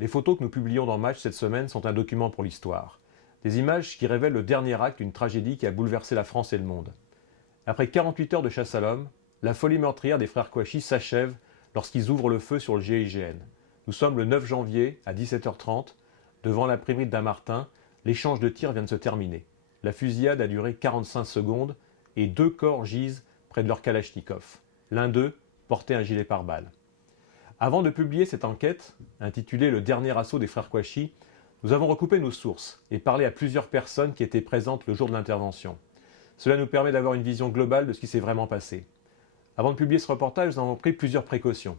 Les photos que nous publions dans Match cette semaine sont un document pour l'histoire. Des images qui révèlent le dernier acte d'une tragédie qui a bouleversé la France et le monde. Après 48 heures de chasse à l'homme, la folie meurtrière des frères Kouachi s'achève lorsqu'ils ouvrent le feu sur le GIGN. Nous sommes le 9 janvier à 17h30, devant l'imprimerie de Dammartin. L'échange de tirs vient de se terminer. La fusillade a duré 45 secondes et 2 corps gisent près de leur kalachnikov. L'un d'eux portait un gilet pare-balles. Avant de publier cette enquête, intitulée Le dernier assaut des frères Kouachi, nous avons recoupé nos sources et parlé à plusieurs personnes qui étaient présentes le jour de l'intervention. Cela nous permet d'avoir une vision globale de ce qui s'est vraiment passé. Avant de publier ce reportage, nous avons pris plusieurs précautions.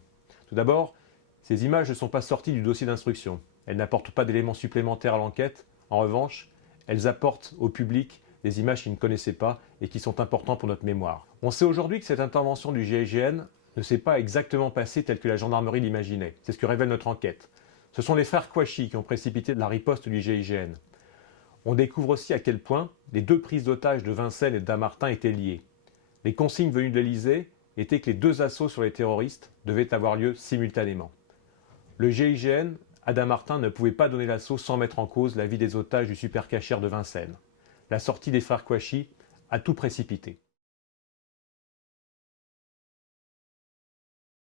Tout d'abord, ces images ne sont pas sorties du dossier d'instruction. Elles n'apportent pas d'éléments supplémentaires à l'enquête. En revanche, elles apportent au public des images qu'ils ne connaissaient pas et qui sont importantes pour notre mémoire. On sait aujourd'hui que cette intervention du GIGN ne s'est pas exactement passée telle que la gendarmerie l'imaginait. C'est ce que révèle notre enquête. Ce sont les frères Kouachi qui ont précipité la riposte du GIGN. On découvre aussi à quel point les 2 prises d'otages de Vincennes et de Dammartin étaient liées. Les consignes venues de l'Elysée étaient que les 2 assauts sur les terroristes devaient avoir lieu simultanément. Le GIGN, à Dammartin, ne pouvait pas donner l'assaut sans mettre en cause la vie des otages du supercachère de Vincennes. La sortie des frères Kouachi a tout précipité.